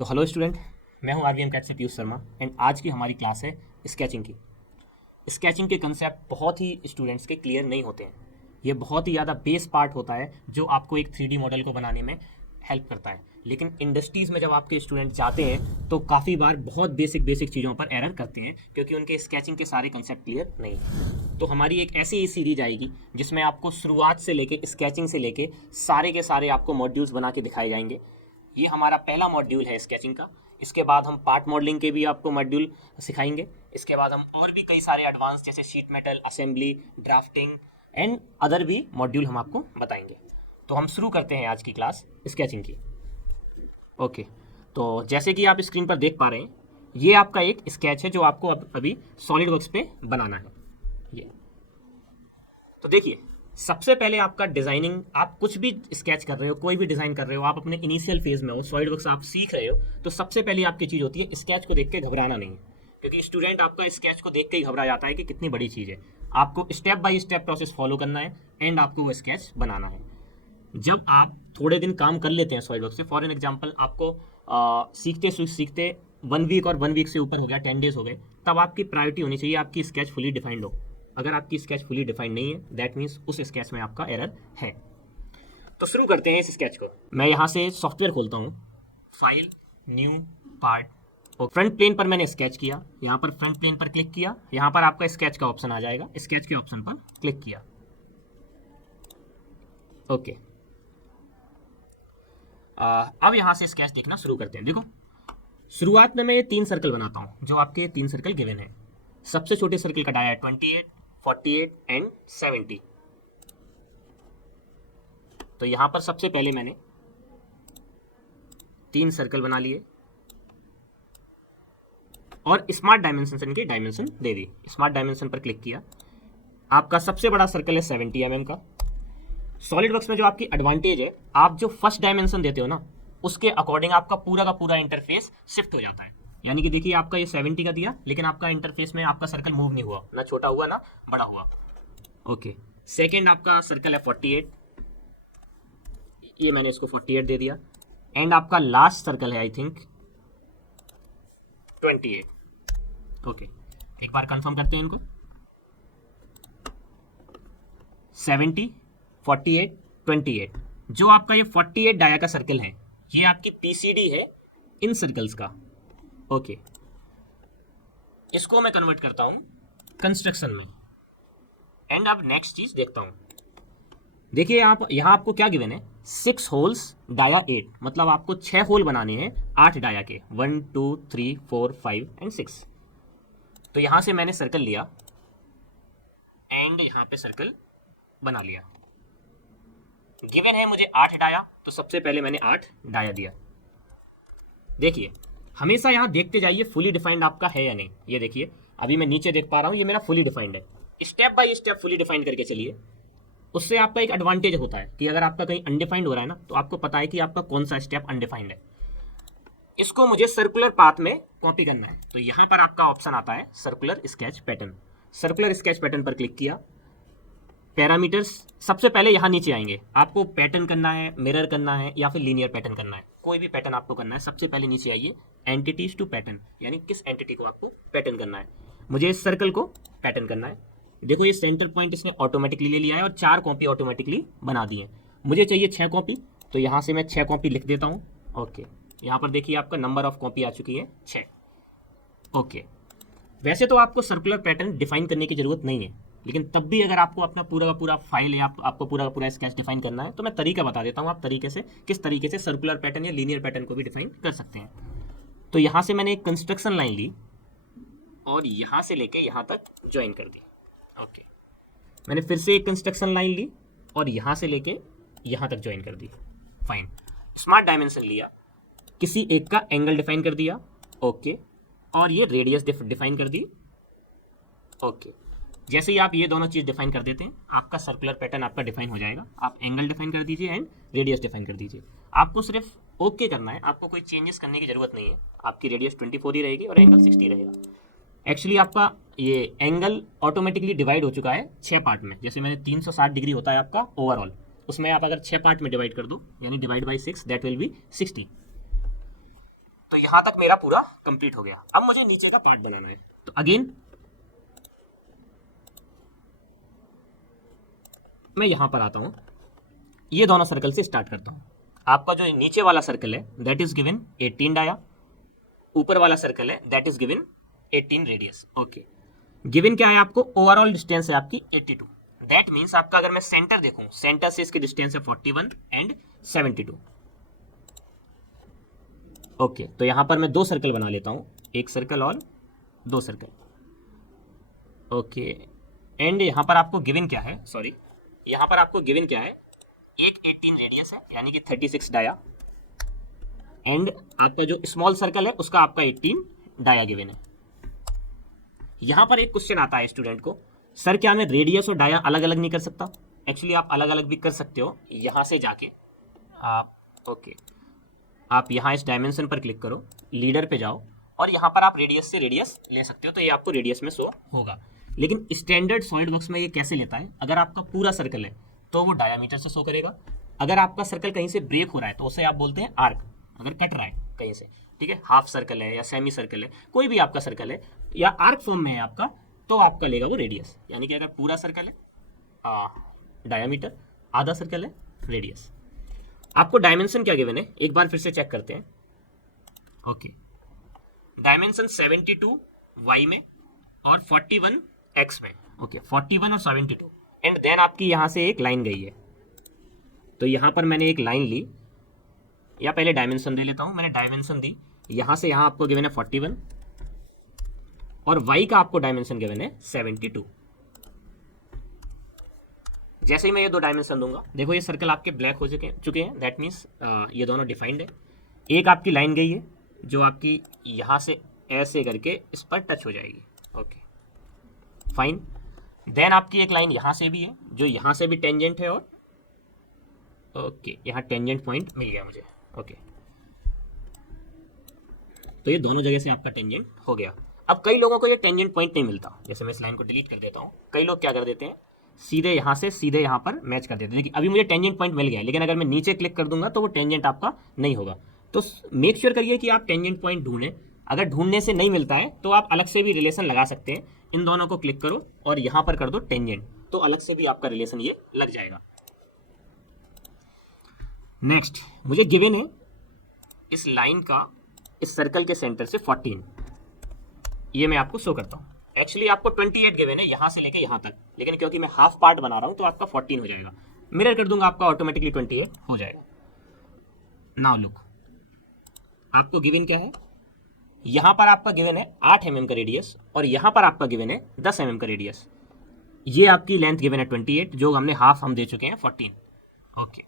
तो hello student, मैं हूं आरवीएम कैट से पीयूष शर्मा एंड आज की हमारी क्लास है स्केचिंग की। स्केचिंग के कंसेप्ट बहुत ही स्टूडेंट्स के क्लियर नहीं होते हैं। ये बहुत ही ज़्यादा बेस पार्ट होता है जो आपको एक 3D मॉडल को बनाने में हेल्प करता है। लेकिन इंडस्ट्रीज़ में जब आपके स्टूडेंट जाते हैं तो काफ़ी बार बहुत बेसिक चीज़ों पर एरर करते हैं क्योंकि उनके स्केचिंग के सारे कंसेप्ट क्लियर नहीं है। तो हमारी एक ऐसी सीरीज आएगी जिसमें आपको शुरुआत से लेके स्केचिंग से लेके सारे के सारे आपको मॉड्यूल्स बना के दिखाए जाएंगे। ये हमारा पहला मॉड्यूल है स्केचिंग का। इसके बाद हम पार्ट मॉडलिंग के भी आपको मॉड्यूल सिखाएंगे। इसके बाद हम और भी कई सारे एडवांस जैसे sheet metal, assembly, drafting and other भी मॉड्यूल हम आपको बताएंगे। तो हम शुरू करते हैं आज की क्लास स्केचिंग की। ओके, तो जैसे कि आप स्क्रीन पर देख पा रहे हैं, ये आपका एक स्केच है जो आपको अभी सॉलिड वर्क्स पे बनाना है। ये तो देखिए, सबसे पहले आपका डिजाइनिंग, आप कुछ भी स्केच कर रहे हो, कोई भी डिजाइन कर रहे हो, आप अपने इनिशियल फेज में हो, सॉलिडवर्क्स आप सीख रहे हो, तो सबसे पहले आपकी चीज होती है स्केच को देख के घबराना नहीं है। क्योंकि स्टूडेंट आपका स्केच को देख के ही घबरा जाता है कि कितनी बड़ी चीज है। आपको step by step process follow करना है एंड आपको वो स्केच बनाना है। जब आप थोड़े दिन काम कर लेते हैं सॉलिडवर्क्स से, फॉर एन एग्जाम्पल आपको सीखते सीखते 1 वीक और 1 वीक से ऊपर हो गया, 10 डेज हो गए, तब आपकी प्रायोरिटी होनी चाहिए आपकी स्केच फुली डिफाइंड हो। अगर आपकी स्केच फुली डिफाइंड नहीं है, दैट मीन्स उस स्केच में आपका एरर है। तो शुरू करते हैं इस स्केच को। मैं यहाँ से सॉफ्टवेयर खोलता हूँ, फाइल, न्यू, पार्ट, और फ्रंट प्लेन पर मैंने स्केच किया। यहाँ पर फ्रंट प्लेन पर क्लिक किया, यहाँ पर आपका स्केच का ऑप्शन आ जाएगा, स्केच के ऑप्शन पर क्लिक किया। ओके, अब यहाँ से स्केच देखना शुरू करते हैं। देखो, शुरुआत में मैं ये 3 सर्कल बनाता हूँ, जो आपके 3 सर्कल गिवन है। सबसे छोटे सर्कल का डाया है 28, 48 एंड 70। तो यहां पर सबसे पहले मैंने 3 सर्कल बना लिए और स्मार्ट डायमेंशन की डायमेंशन दे दी। स्मार्ट डायमेंशन पर क्लिक किया। आपका सबसे बड़ा सर्कल है 70 mm का। सॉलिडवर्क्स में जो आपकी एडवांटेज है, आप जो फर्स्ट डायमेंशन देते हो ना, उसके अकॉर्डिंग आपका पूरा का पूरा इंटरफेस शिफ्ट हो जाता है। यानी कि देखिए, आपका ये 70 का दिया, लेकिन आपका इंटरफेस में आपका सर्कल मूव नहीं हुआ, ना छोटा हुआ ना बड़ा हुआ। ओके, सेकेंड आपका सर्कल है 48, ये मैंने इसको 48 दे दिया। एंड आपका लास्ट सर्कल है आई थिंक 28। ओके, एक बार कंफर्म करते हैं इनको। 70, 48, 28। जो आपका ये 48 डाया का सर्कल है, ये आपकी पीसीडी है इन सर्कल्स का। ओके, इसको मैं कन्वर्ट करता हूं कंस्ट्रक्शन में। एंड अब नेक्स्ट चीज देखता हूं। देखिए, यहाँ आपको क्या गिवन है, 6 होल्स डाया 8, मतलब आपको 6 होल बनाने हैं 8 डाया के, 1 2 3 4 5 एंड 6। तो यहां से मैंने सर्कल लिया एंड यहां पे सर्कल बना लिया। गिवन है मुझे 8 डाया, तो सबसे पहले मैंने 8 डाया दिया। देखिए, हमेशा यहां देखते जाइए फुली डिफाइंड आपका है या नहीं। ये देखिए, अभी मैं नीचे देख पा रहा हूं, ये मेरा फुली डिफाइंड है। Step by step fully defined करके चलिए। उससे आपका एक एडवांटेज होता है कि अगर आपका कहीं अनडिफाइंड हो रहा है ना, तो आपको पता है कि आपका कौन सा स्टेप अनडिफाइंड है। इसको मुझे सर्कुलर पाथ में कॉपी करना है, तो यहां पर आपका ऑप्शन आता है circular sketch pattern. Circular sketch pattern पर क्लिक किया। पैरामीटर्स सबसे पहले यहां नीचे आएंगे। आपको पैटर्न करना है, मिरर करना है या फिर लीनियर पैटर्न करना है, कोई भी पैटर्न आपको करना है। सबसे पहले नीचे आइए, एंटिटीज टू पैटर्न, यानी किस एंटिटी को आपको पैटर्न करना है। मुझे इस सर्कल को पैटर्न करना है। देखो, ये सेंटर पॉइंट इसने ऑटोमेटिकली ले लिया है और 4 कॉपी ऑटोमेटिकली बना दी है। मुझे चाहिए 6 कॉपी, तो यहाँ से मैं 6 कॉपी लिख देता हूँ। ओके, यहाँ पर देखिए आपका नंबर ऑफ कॉपी आ चुकी है 6। ओके, वैसे तो आपको सर्कुलर पैटर्न डिफाइन करने की जरूरत नहीं है, लेकिन तब भी अगर आपको अपना पूरा का पूरा फाइल या आपको पूरा का पूरा स्केच डिफाइन करना है, तो मैं तरीका बता देता हूँ। आप तरीके से किस तरीके से सर्कुलर पैटर्न या लीनियर पैटर्न को भी डिफाइन कर सकते हैं। तो यहाँ से मैंने एक कंस्ट्रक्शन लाइन ली और यहाँ से लेके यहाँ तक ज्वाइन कर दी। ओके, मैंने फिर से एक कंस्ट्रक्शन लाइन ली और यहां से लेके यहां तक ज्वाइन कर दी। फाइन। स्मार्ट डायमेंशन लिया, किसी एक का एंगल डिफाइन कर दिया। ओके, और ये रेडियस डिफाइन कर दी। ओके, जैसे ही आप ये दोनों चीज डिफाइन कर देते हैं, आपका सर्कुलर पैटर्न आपका डिफाइन हो जाएगा। आप एंगल डिफाइन कर दीजिए एंड रेडियस डिफाइन कर दीजिए। आपको सिर्फ ओके करना है, आपको कोई चेंजेस करने की जरूरत नहीं है। आपकी रेडियस 24 ही रहेगी और एंगल 60 रहेगा। एक्चुअली आपका ये एंगल ऑटोमेटिकली डिवाइड हो चुका है 6 पार्ट में। जैसे मैंने 360 डिग्री होता है आपका ओवरऑल, उसमें आप अगर 6 पार्ट में डिवाइड कर दो, यानी divide by 6, that will be 60। तो यहां तक मेरा पूरा कंप्लीट हो गया। अब मुझे नीचे का पार्ट बनाना है, तो अगेन मैं यहां पर आता हूं, ये दोनों सर्कल से स्टार्ट करता हूं। आपका जो नीचे वाला सर्कल है दैट इज गिवन 18 डाया, ऊपर वाला सर्कल है that is given 18 radius. Okay, given क्या है आपको, ओवरऑल डिस्टेंस है आपकी 82। दैट मीन्स आपका अगर मैं सेंटर देखूं, सेंटर से इसकी डिस्टेंस है 41 एंड 72। ओके, तो यहां पर मैं दो सर्कल बना लेता हूं, एक सर्कल और दो सर्कल। ओके, एंड यहां पर आपको गिवन क्या है, सॉरी यहां पर आपको गिवन क्या है, एक 18 रेडियस है यानी कि 36 डाया, एंड आपका जो स्मॉल सर्कल है उसका आपका 18 डाया गिवन है। यहां पर एक क्वेश्चन आता है स्टूडेंट को, सर क्या मैं रेडियस और डाया अलग अलग नहीं कर सकता? एक्चुअली आप अलग अलग भी कर सकते हो। यहां से जाके आप ओके आप यहां इस डायमेंशन पर क्लिक करो, लीडर पे जाओ और यहां पर आप रेडियस से रेडियस ले सकते हो, तो ये आपको रेडियस में शो होगा। लेकिन स्टैंडर्ड सॉलिडवर्क्स में ये कैसे लेता है, अगर आपका पूरा सर्कल है तो वो डायामीटर से शो करेगा, अगर आपका सर्कल कहीं से ब्रेक हो रहा है तो उसे आप बोलते हैं आर्क, अगर कट रहा है कहीं से, ठीक है, हाफ सर्कल है या सेमी सर्कल है, कोई भी आपका सर्कल है या आर्क फॉर्म में है आपका, तो आपका लेगा वो रेडियस। यानी कि अगर पूरा सर्कल है डायामीटर, आधा सर्कल है रेडियस। आपको डायमेंशन क्या गिवन है, एक बार फिर से चेक करते हैं। ओके, डायमेंशन 72 वाई में और 41 एक्स में। ओके, 41 और 72, एंड देन आपकी यहां से एक लाइन गई है, तो यहां पर मैंने एक लाइन ली, या पहले डायमेंशन दे लेता हूं, मैंने डायमेंशन दी, यहां से यहां आपको गिवन है 41 और वाई का आपको डायमेंशन गिवन है 72। जैसे ही मैं ये दो डायमेंशन दूंगा, देखो ये सर्कल आपके ब्लैक हो चुके हैं, दैट मीन्स ये दोनों डिफाइंड है। एक आपकी लाइन गई है जो आपकी यहां से ऐसे करके इस पर टच हो जाएगी। ओके फाइन, देन आपकी एक लाइन यहां से भी है जो यहां से भी टेंजेंट है, और ओके यहाँ टेंजेंट पॉइंट मिल गया मुझे। ओके, तो ये दोनों जगह से आपका टेंजेंट हो गया। अब कई लोगों को ये टेंजेंट पॉइंट नहीं मिलता, जैसे मैं इस लाइन को डिलीट कर देता हूँ, कई लोग क्या कर देते हैं सीधे यहाँ से सीधे यहाँ पर मैच कर देते हैं। देखिए अभी मुझे टेंजेंट पॉइंट मिल गया, लेकिन अगर मैं नीचे क्लिक कर दूंगा तो वो टेंजेंट आपका नहीं होगा। तो मेक श्योर करिए कि आप टेंजेंट पॉइंट ढूंढें, अगर ढूंढने से नहीं मिलता है तो आप अलग से भी रिलेशन लगा सकते हैं। इन दोनों को क्लिक करो और यहाँ पर कर दो टेंजेंट, तो अलग से भी आपका रिलेशन ये लग जाएगा। नेक्स्ट मुझे गिवन है इस लाइन का इस सर्कल के सेंटर से 14, ये मैं आपको शो करता हूँ। एक्चुअली आपको 28 गिवन है यहाँ से लेके यहाँ तक, लेकिन क्योंकि मैं हाफ पार्ट बना रहा हूँ तो आपका 14 हो जाएगा। मिरर कर दूंगा, आपका ऑटोमेटिकली 28 हो जाएगा। नाउ लुक, आपको गिवन क्या है, यहाँ पर आपका गिवन है 8 mm का रेडियस और यहाँ पर आपका गिवन है 10 mm का रेडियस। ये आपकी लेंथ गिवन है 28, जो हमने हाफ हम दे चुके हैं 14। ओके,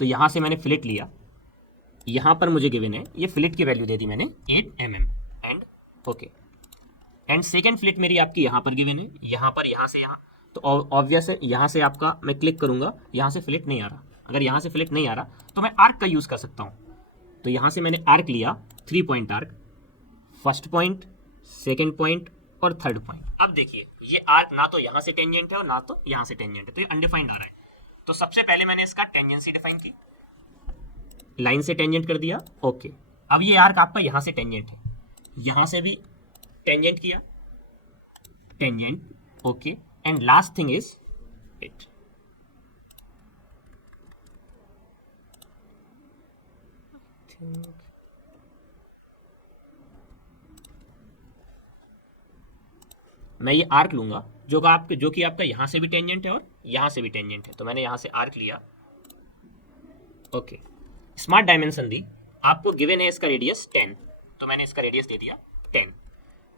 तो यहाँ से मैंने फिलेट लिया, यहाँ पर मुझे गिवन है, ये फिलेट की वैल्यू दे दी मैंने 8 mm and okay, and second fillet मेरी आपकी यहाँ पर गिवन है, यहाँ पर यहाँ से यहाँ, तो ऑब्वियस है यहाँ से आपका मैं क्लिक करूंगा, यहाँ से फिलेट नहीं आ रहा। अगर यहाँ से फिलेट नहीं आ रहा तो मैं आर्क का यूज कर सकता हूँ। तो यहाँ से मैंने आर्क लिया, 3 point arc, first point, second point और थर्ड पॉइंट। अब देखिए ये आर्क ना तो यहाँ से टेंजेंट है और ना तो यहाँ से टेंजेंट है, तो ये अनडिफाइंड आ रहा है। तो सबसे पहले मैंने इसका टेंजेंसी डिफाइन की, लाइन से टेंजेंट कर दिया। ओके, अब ये आर्क आपका यहाँ से टेंजेंट है, यहाँ से भी टेंजेंट किया, tangent. Okay, and last thing is it. मैं ये आर्क लूंगा जो कि आपका यहां से भी टेंजेंट है और यहां से भी टेंजेंट है, तो मैंने यहां से आर्क लिया। ओके, स्मार्ट डायमेंशन दी, आपको गिवन है इसका रेडियस 10, तो मैंने इसका रेडियस दे दिया 10।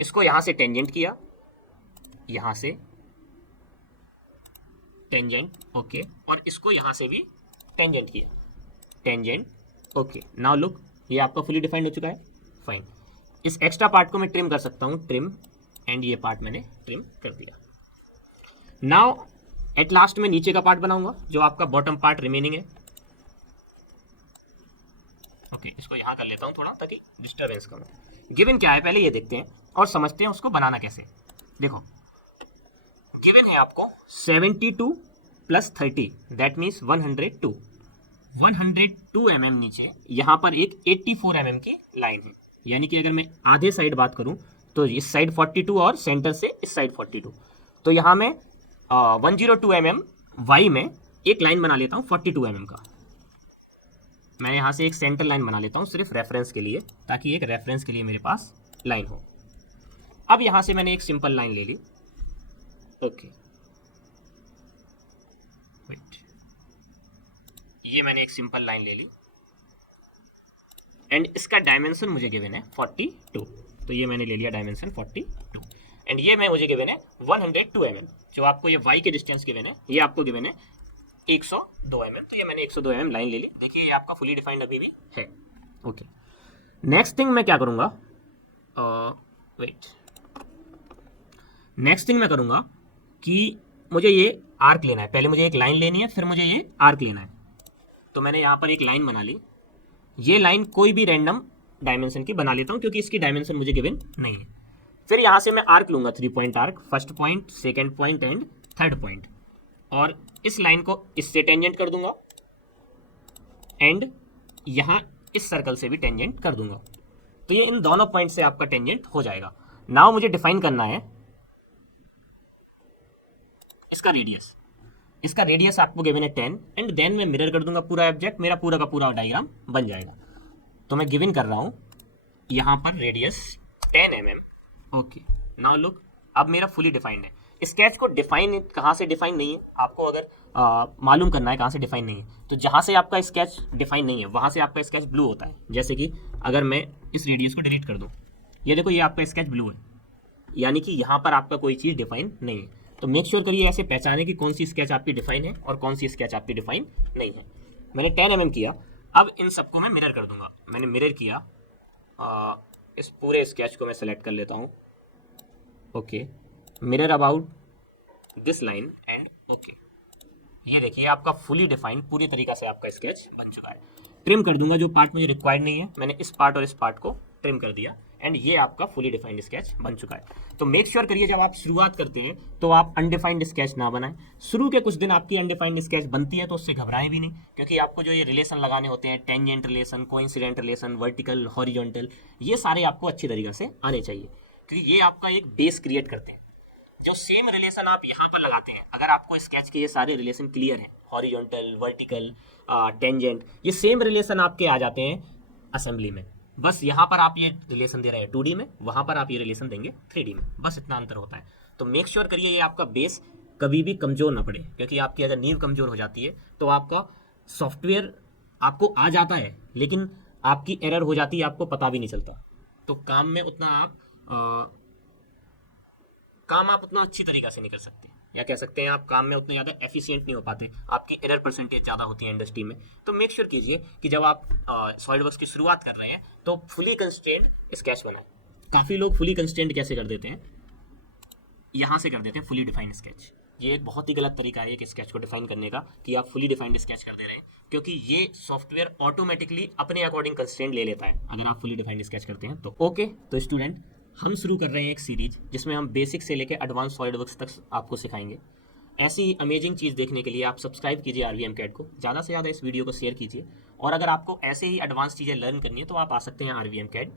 इसको यहां से टेंजेंट किया, यहां से टेंजेंट। ओके, और इसको यहां से भी टेंजेंट किया, टेंजेंट। ओके, नाउ लुक, ये आपका फुली डिफाइंड हो चुका है। फाइन, इस एक्स्ट्रा पार्ट को मैं ट्रिम कर सकता हूं, ट्रिम, एंड ये पार्ट मैंने ट्रिम कर दिया। नाउ एट लास्ट में नीचे का पार्ट बनाऊंगा जो आपका बॉटम पार्ट रिमेनिंग है। ओके, इसको यहां कर लेता हूं थोड़ा ताकि डिस्टर्बेंस कम हो। गिवन क्या है पहले ये देखते हैं और समझते हैं उसको बनाना कैसे। देखो गिवन है आपको 72 + 30 दैट मीन्स 102। 102 mm नीचे यहाँ पर एक 84 mm की लाइन है, यानी कि अगर मैं आधे साइड बात करूं तो इस साइड 42 और सेंटर से इस साइड 42, तो यहाँ मैं 102 mm वाई में एक लाइन बना लेता हूँ 42 mm का। मैं यहाँ से एक सेंटर लाइन बना लेता हूँ सिर्फ रेफरेंस के लिए, ताकि एक रेफरेंस के लिए मेरे पास लाइन हो। अब यहाँ से मैंने एक सिंपल लाइन ले ली, ओके वेट, ये मैंने एक सिंपल लाइन ले ली एंड इसका डायमेंशन मुझे गिवन है 42, तो ये मैंने ले लिया डायमेंशन 42 एंड ये मैं मुझे गिवन है 102 mm। जो आपको ये y के डिस्टेंस गिवन है ये आपको गिवन है 102 mm, तो ये मैंने 102 mm लाइन ले ली। देखिए ये आपका फुली डिफाइंड अभी भी है, ओके। नेक्स्ट थिंग मैं क्या करूँगा, वेट, नेक्स्ट थिंग मैं करूँगा कि मुझे ये आर्क लेना है। पहले मुझे एक लाइन लेनी है, फिर मुझे ये आर्क लेना है। तो मैंने यहाँ पर एक लाइन बना ली, ये लाइन कोई भी रैंडम डायमेंशन की बना लेता हूँ क्योंकि इसकी डायमेंशन मुझे गिवन नहीं है। फिर यहाँ से मैं आर्क लूँगा, 3 point arc, first point, second point and third point, और इस लाइन को इससे टेंजेंट कर दूंगा एंड यहाँ इस सर्कल से भी टेंजेंट कर दूंगा। तो ये इन दोनों पॉइंट से आपका टेंजेंट हो जाएगा। नाउ मुझे डिफाइन करना है इसका रेडियस। इसका रेडियस आपको गिवन है 10 एंड देन मैं मिरर कर दूंगा पूरा ऑब्जेक्ट, मेरा पूरा का पूरा डायग्राम बन जाएगा। तो मैं गिवन कर रहा हूं यहाँ पर radius 10 mm, okay. Now look, अब मेरा फुली डिफाइंड है। स्केच को डिफाइन कहाँ से डिफाइन नहीं है, आपको अगर मालूम करना है कहाँ से डिफाइन नहीं है, तो जहाँ से आपका स्केच डिफाइन नहीं है वहाँ से आपका स्केच ब्लू होता है। जैसे कि अगर मैं इस रेडियस को डिलीट कर दूँ, ये देखो ये आपका स्केच ब्लू है, यानी कि यहाँ पर आपका कोई चीज़ डिफाइन नहीं है। तो मेक श्योर करिए ऐसे पहचाने कि कौन सी स्केच आपकी डिफाइन है और कौन सी स्केच आपकी डिफाइन नहीं है। मैंने 10 mm किया, अब इन सबको मैं मिरर कर दूंगा। मैंने मिरर किया, इस पूरे स्केच को मैं सेलेक्ट कर लेता हूँ, okay, mirror about this line and okay. ये देखिए आपका फुली डिफाइंड पूरी तरीका से आपका स्केच बन चुका है। ट्रिम कर दूंगा जो पार्ट मुझे रिक्वायर्ड नहीं है, मैंने इस पार्ट और इस पार्ट को ट्रिम कर दिया एंड ये आपका फुली डिफाइंड स्केच बन चुका है। तो मेक श्योर करिए जब आप शुरुआत करते हैं तो आप अनडिफाइंड स्केच ना बनाएं। शुरू के कुछ दिन आपकी अनडिफाइंड स्केच बनती है तो उससे घबराएं भी नहीं, क्योंकि आपको जो ये रिलेशन लगाने होते हैं, tangent relation, coincident relation, vertical, horizontal, ये सारे आपको अच्छी तरीके से आने चाहिए, क्योंकि ये आपका एक बेस क्रिएट करते हैं। जो सेम रिलेशन आप यहाँ पर लगाते हैं, अगर आपको स्केच के ये सारे रिलेशन क्लियर हैं, हॉरिजॉन्टल, वर्टिकल, टेंजेंट, ये सेम रिलेशन आपके आ जाते हैं असेंबली में। बस यहाँ पर आप ये रिलेशन दे रहे हैं 2D में, वहाँ पर आप ये रिलेशन देंगे 3D में, बस इतना अंतर होता है। तो मेक श्योर करिए ये आपका बेस कभी भी कमज़ोर ना पड़े, क्योंकि आपकी अगर नींव कमज़ोर हो जाती है तो आपका सॉफ्टवेयर आपको आ जाता है लेकिन आपकी एरर हो जाती है, आपको पता भी नहीं चलता। तो काम में उतना आप उतना अच्छी तरीके से नहीं कर सकते, या कह सकते हैं आप काम में उतने ज़्यादा एफिशिएंट नहीं हो पाते, आपकी एरर परसेंटेज ज़्यादा होती है इंडस्ट्री में। तो मेक श्योर कीजिए कि जब आप सॉलिडवर्क्स की शुरुआत कर रहे हैं तो फुली कंस्ट्रेंट स्केच बनाएं। काफ़ी लोग फुली कंस्ट्रेंट कैसे कर देते हैं, यहाँ से कर देते हैं फुली डिफाइंड स्केच। ये एक बहुत ही गलत तरीका है एक स्केच को डिफाइन करने का, कि आप फुली डिफाइंड स्केच कर दे रहे हैं, क्योंकि ये सॉफ्टवेयर ऑटोमेटिकली अपने अकॉर्डिंग कंस्ट्रेंट ले लेता है अगर आप फुली डिफाइंड स्केच करते हैं तो। ओके, तो स्टूडेंट हम शुरू कर रहे हैं एक सीरीज जिसमें हम बेसिक से लेकर एडवांस सॉलिडवर्क्स तक आपको सिखाएंगे। ऐसी ही अमेजिंग चीज़ देखने के लिए आप सब्सक्राइब कीजिए RVMCAD को, ज़्यादा से ज़्यादा इस वीडियो को शेयर कीजिए, और अगर आपको ऐसे ही एडवांस चीज़ें लर्न करनी है तो आप आ सकते हैं RVMCAD